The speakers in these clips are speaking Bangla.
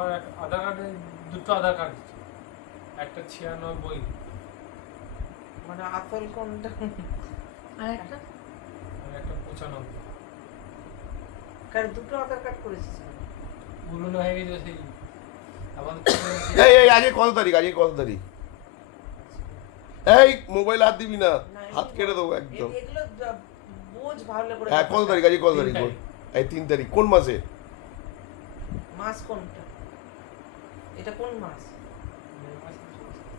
আমার আধার কার্ডে দুটো আধার কার্ড আছে, একটা 96 মানে আসল কোনটা আর একটা আর একটা 95। কার দুটো আধার কার্ড করেছিস? পুরনো হয়ে গেছে সেই আমাদের এই আজকে কত তারিখ? এই মোবাইল হাত দিবি না, হাত কেটে দেবো একদম। এগুলো বোঝ ভালো করে। হ্যাঁ কত তারিখ? আজকে কত তারিখ? এই 3 তারিখ। কোন মাসে? মাস কোনটা? এটা কোন মাস?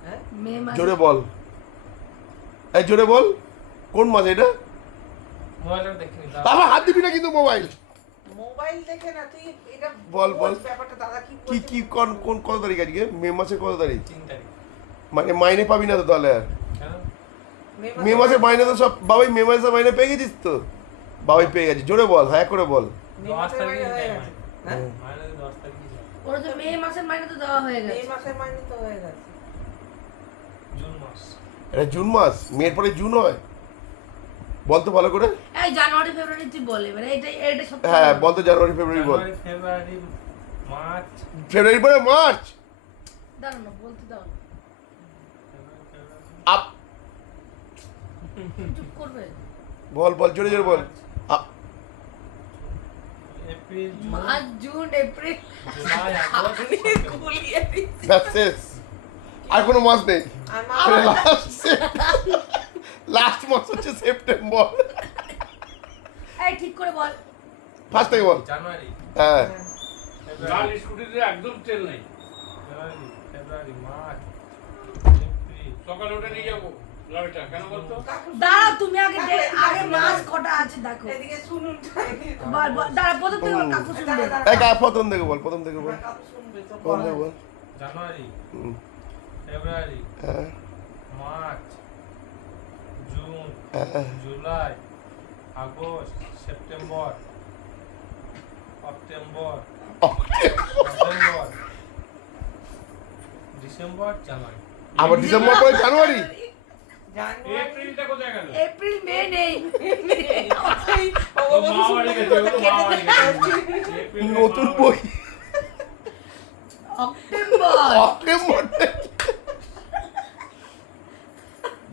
হ্যাঁ মে মাসে। জোরে বল, এই জোরে বল, কোন মাস এটা? মোবাইলটা দেখিনি। বাবা হাত দিবি না কিন্তু মোবাইল। মোবাইল দেখে না তুই এটা বল, বল। ব্যাপারটা দাদা কি কি কি কোন কোন কত তারিখ আজকে? মে মাসের কত তারিখ? 3 তারিখ। মানে মাইনে পাবি না তো তাহলে আর? কেন? মে মাসের মাইনে তো সব বাবাই মে মাসের মাইনে পেয়ে গেছিস তো? বাবাই পেয়ে গেছি। জোরে বল, হ্যাঁ করে বল। 10 তারিখে হয়ে দেয় গেছে। মাইনে। হ্যাঁ মাইনে 10 তারিখে যায়। ওর তো মে মাসের মাইনে তো দেওয়া হয়ে মে গেছে। মাসের মাইনে তো হয়ে গেছে। জুন মাস। এটা জুন মাস, মের পরে জুন হয়। বল তো ভালো করে। এই জানুয়ারি ফেব্রুয়ারি তুই বল এবারে, এটা সব হ্যাঁ বল তো, জানুয়ারি ফেব্রুয়ারি বল। জানুয়ারি, ফেব্রুয়ারি, মার্চ। ফেব্রুয়ারি পরে মার্চ। দাও না, বলতে দাও না। আপ চুপ করবে। বল বল, জোরে জোরে বল। আপ April, June, March, June, April. July, August, আপনি সেপ্টেম্বর। গুলিয়ে দিচ্ছেন। ব্যাস শেষ। আর কোনো মাস নেই। আমার লাস্ট মাস হচ্ছে সেপ্টেম্বর। এই ঠিক করে বল। ফার্স্ট থেকে বল। জানুয়ারি, হ্যাঁ ফেব্রুয়ারি, লাল স্কুটিতে একদম তেল নেই। জানুয়ারি, ফেব্রুয়ারি, মার্চ, এপ্রিল। সকালে উঠে নিয়ে যাবো গাড়িটা, কেন বলতো? দাঁড়াও তুমি আগে আগে মাস কটা আছে দেখো। এদিকে শুনুন বল বল, দাঁড়া প্রথম থেকে বল, কাকু শুনবে। এই প্রথম থেকে বল, প্রথম থেকে বল, কাকু শুনবে তো প্রথম থেকে বল। জানুয়ারি, হুম, ফেব্রুয়ারি, হ্যাঁ মার্চ, জুন, হ্যাঁ July, August, September, October, November, December, January. আবার ডিসেম্বর পরে জানুয়ারি। জানুয়ারি এপ্রিলটা কোথায় গেল? এপ্রিল মে নেই। ও মা বাড়ি গেছে, ও মা বাড়ি গেছে। এপ্রিল, মে, নতুন মা বই। বাড়ি। অক্টোবর। অক্টোবর।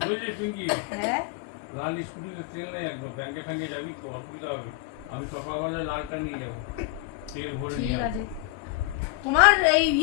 বুঝলি পিঙ্কি, হ্যাঁ লাল স্কুটিতে তেল নেই একদম, ব্যাংকে ফ্যাংকে যাবি তো অসুবিধা হবে। আমি সকালবেলা লালটা নিয়ে যাবো, তেল ভরে নিয়ে ঠিক যাবো। আছে। তোমার এই